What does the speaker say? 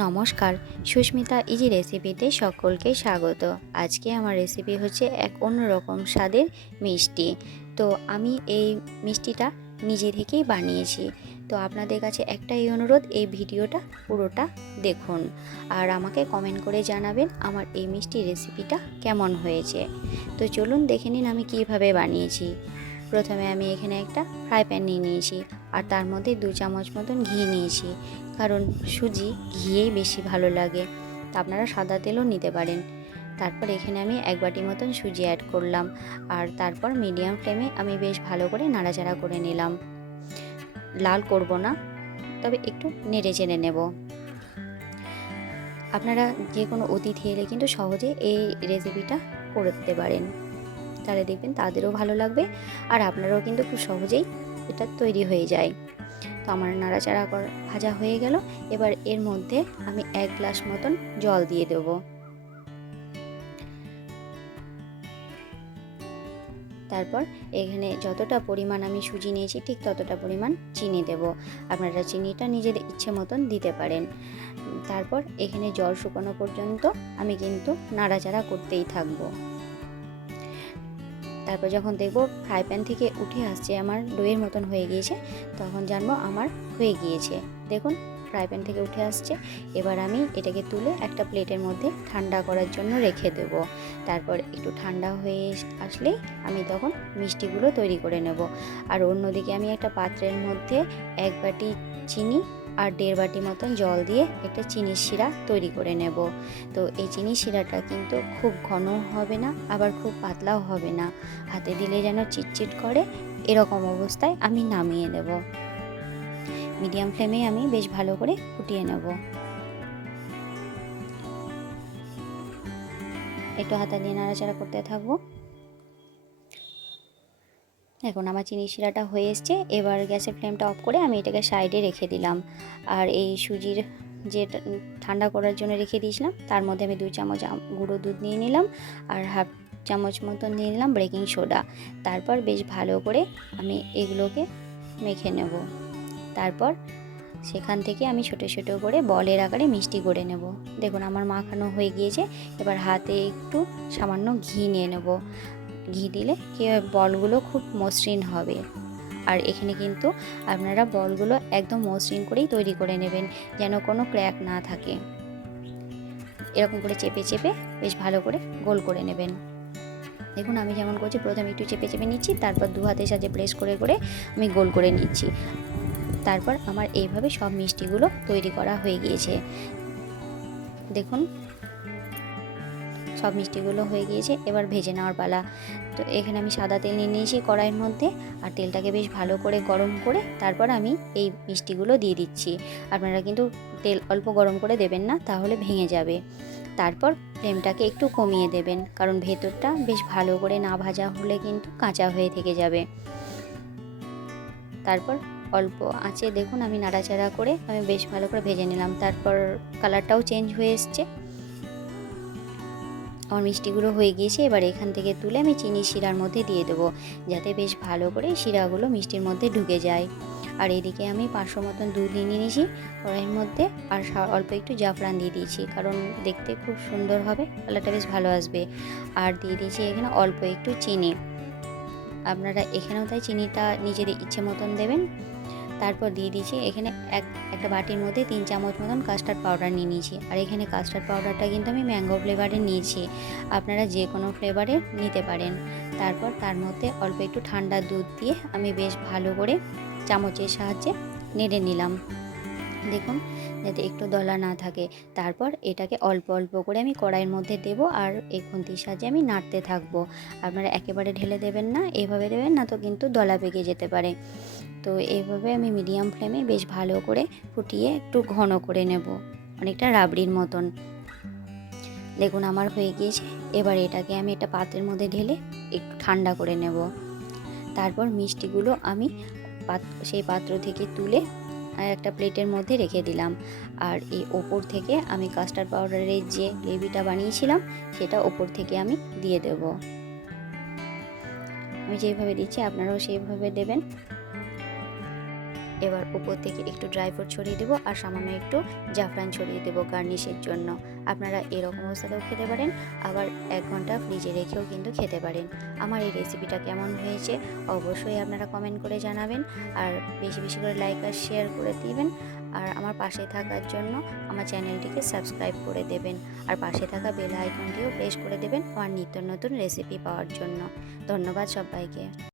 নমস্কার, সুস্মিতা ইজি রেসিপিতে সকলকে স্বাগত। আজকে আমার রেসিপি হচ্ছে এক অন্যরকম স্বাদের মিষ্টি। তো আমি এই মিষ্টিটা নিজে থেকেই বানিয়েছি। তো আপনাদের কাছে একটাই অনুরোধ, এই ভিডিওটা পুরোটা দেখুন আর আমাকে কমেন্ট করে জানাবেন আমার এই মিষ্টি রেসিপিটা কেমন হয়েছে। তো চলুন দেখে নিন আমি কিভাবে বানিয়েছি। প্রথমে আমি এখানে একটা ফ্রাই প্যান নিয়ে নিয়েছি আর তার মধ্যে 2 চামচ মতন ঘি নিয়েছি, কারণ সুজি ঘিয়েই বেশি ভালো লাগে। তা আপনারা সাদা তেলও নিতে পারেন। তারপর এখানে আমি 1 বাটি মতন সুজি অ্যাড করলাম আর তারপর মিডিয়াম ফ্লেমে আমি বেশ ভালো করে নাড়াচাড়া করে নিলাম। লাল করব না, তবে একটু নেড়ে চেড়ে নেব। আপনারা যে কোনো অতিথি এলে কিন্তু সহজে এই রেসিপিটা করতে পারেন, তাহলে দেখবেন তাদেরও ভালো লাগবে আর আপনারাও কিন্তু খুব সহজেই এটা তৈরি হয়ে যায়। তো আমার নাড়াচাড়া ভাজা হয়ে গেল। এবার এর মধ্যে আমি 1 গ্লাস মতন জল দিয়ে দেব। তারপর এখানে যতটা পরিমাণ আমি সুজি নিয়েছি ঠিক ততটা পরিমাণ চিনি দেব। আপনারা চিনিটা নিজেদের ইচ্ছে মতন দিতে পারেন। তারপর এখানে জল শুকানো পর্যন্ত আমি কিন্তু নাড়াচাড়া করতেই থাকবো। তারপর যখন দেখব ফ্রাই প্যান থেকে উঠে আসছে, আমার ডোয়ের মতন হয়ে গিয়েছে, তখন জানবো আমার হয়ে গিয়েছে। দেখুন ফ্রাই প্যান থেকে উঠে আসছে। এবার আমি এটাকে তুলে একটা প্লেটের মধ্যে ঠান্ডা করার জন্য রেখে দেব। তারপর একটু ঠান্ডা হয়ে আসলেই আমি তখন মিষ্টিগুলো তৈরি করে নেব। আর অন্যদিকে আমি একটা পাত্রের মধ্যে 1 বাটি চিনি আর 1.5 বাটি মতন জল দিয়ে একটা চিনির শিরা তৈরি করে নেব। তো এই চিনির শিরাটা কিন্তু খুব ঘন হবে না, আবার খুব পাতলাও হবে না, হাতে দিলে যেন চিটচিট করে, এরকম অবস্থায় আমি নামিয়ে দেব। মিডিয়াম ফ্লেমে আমি বেশ ভালো করে ফুটিয়ে নেব। একটু হাতা দিয়ে নাড়াচাড়া করতে থাকবো। এখন আমার চিনি শিরাটা হয়ে এসছে। এবার গ্যাসের ফ্লেমটা অফ করে আমি এটাকে সাইডে রেখে দিলাম। আর এই সুজির যে ঠান্ডা করার জন্য রেখে দিয়েছিলাম তার মধ্যে আমি 2 চামচ গুঁড়ো দুধ নিয়ে নিলাম আর হাফ চামচ মতো নিয়ে নিলাম বেকিং সোডা। তারপর বেশ ভালো করে আমি এগুলোকে মেখে নেব। তারপর সেখান থেকে আমি ছোটো ছোটো করে বলের আকারে মিষ্টি করে নেব। দেখুন আমার মাখানো হয়ে গিয়েছে। এবার হাতে একটু সামান্য ঘি নিয়ে নেব। ঘি দিলে কি হয়, বলগুলো খুব মসৃণ হবে। আর এখানে কিন্তু আপনারা বলগুলো একদম মসৃণ করেই তৈরি করে নেবেন, যেন কোনো ক্র্যাক না থাকে। এরকম করে চেপে চেপে বেশ ভালো করে গোল করে নেবেন। দেখুন আমি যেমন করছি, প্রথমে একটু চেপে চেপে নিচ্ছি, তারপর 2 হাতের সাহায্যে প্রেস করে করে আমি গোল করে নিচ্ছি। তারপর আমার এইভাবে সব মিষ্টিগুলো তৈরি করা হয়ে গিয়েছে। দেখুন সব মিষ্টিগুলো হয়ে গিয়েছে। এবার ভেজে নেওয়ার পালা। তো এখানে আমি সাদা তেল নিয়ে নিয়েছি কড়াইয়ের মধ্যে আর তেলটাকে বেশ ভালো করে গরম করে তারপর আমি এই মিষ্টিগুলো দিয়ে দিচ্ছি। আপনারা কিন্তু তেল অল্প গরম করে দেবেন না, তাহলে ভেঙে যাবে। তারপর ফ্লেমটাকে একটু কমিয়ে দেবেন, কারণ ভেতরটা বেশ ভালো করে না ভাজা হলে কিন্তু কাঁচা হয়ে থেকে যাবে। তারপর অল্প আঁচে দেখুন আমি নাড়াচাড়া করে আমি বেশ ভালো করে ভেজে নিলাম। তারপর কালারটাও চেঞ্জ হয়ে এসছে। আমার মিষ্টিগুলো হয়ে গিয়েছে। এবার এখান থেকে তুলে আমি চিনি শিরার মধ্যে দিয়ে দেবো, যাতে বেশ ভালো করে শিরাগুলো মিষ্টির মধ্যে ঢুকে যায়। আর এদিকে আমি 500 মতন দুধ নিয়ে নিয়েছি কড়াইয়ের মধ্যে আর অল্প একটু জাফরান দিয়ে দিয়েছি, কারণ দেখতে খুব সুন্দর হবে, কালারটা বেশ ভালো আসবে। আর দিয়ে দিয়েছি এখানে অল্প একটু চিনি। আপনারা এখানেও তাই চিনিটা নিজেদের ইচ্ছে মতন দেবেন। তারপর দিয়ে দিয়েছি এখানে একটা বাটির মধ্যে 3 চামচ মতন কাস্টার্ড পাউডার নিয়ে নিয়েছি। আর এখানে কাস্টার্ড পাউডারটা কিন্তু আমি ম্যাঙ্গো ফ্লেভারের নিয়েছি, আপনারা যে কোনো ফ্লেভারের নিতে পারেন। তারপর তার মধ্যে অল্প একটু ঠান্ডা দুধ দিয়ে আমি বেশ ভালো করে চামচের সাহায্যে নেড়ে নিলাম। দেখুন যাতে একটু দলা না থাকে। তারপর এটাকে অল্প অল্প করে আমি কড়াইয়ের মধ্যে দেব আর এই খুন্তির সাহায্যে আমি নাড়তে থাকবো। আপনারা একেবারে ঢেলে দেবেন না, এভাবে দেবেন না তো কিন্তু দলা পেকে যেতে পারে। তো এইভাবে আমি মিডিয়াম ফ্লেমে বেশ ভালো করে ফুটিয়ে একটু ঘন করে নেব, অনেকটা রাবড়ির মতন। দেখুন আমার হয়ে গিয়েছে। এবার এটাকে আমি একটা পাত্রের মধ্যে ঢেলে একটু ঠান্ডা করে নেব। তারপর মিষ্টিগুলো আমি সেই পাত্র থেকে তুলে একটা প্লেটের মধ্যে রেখে দিলাম। আর এই ওপর থেকে আমি কাস্টার্ড পাউডারের যে গ্রেভিটা বানিয়েছিলাম সেটা ওপর থেকে আমি দিয়ে দেব। আমি যেভাবে দিচ্ছি আপনারাও সেইভাবে দেবেন। এবার উপর থেকে একটু ড্রাই ফ্রুট ছড়িয়ে দেবো আর সামান্য একটু জাফরান ছড়িয়ে দেবো গার্নিশের জন্য। আপনারা এরকম অবস্থাতেও খেতে পারেন, আবার 1 ঘন্টা ফ্রিজে রেখেও কিন্তু খেতে পারেন। আমার এই রেসিপিটা কেমন হয়েছে অবশ্যই আপনারা কমেন্ট করে জানাবেন, আর বেশি বেশি করে লাইক আর শেয়ার করে দিবেন। আর আমার পাশে থাকার জন্য আমার চ্যানেলটিকে সাবস্ক্রাইব করে দেবেন, আর পাশে থাকা বেল আইকনটিও প্রেস করে দেবেন আমার নিত্য নতুন রেসিপি পাওয়ার জন্য। ধন্যবাদ সবাইকে।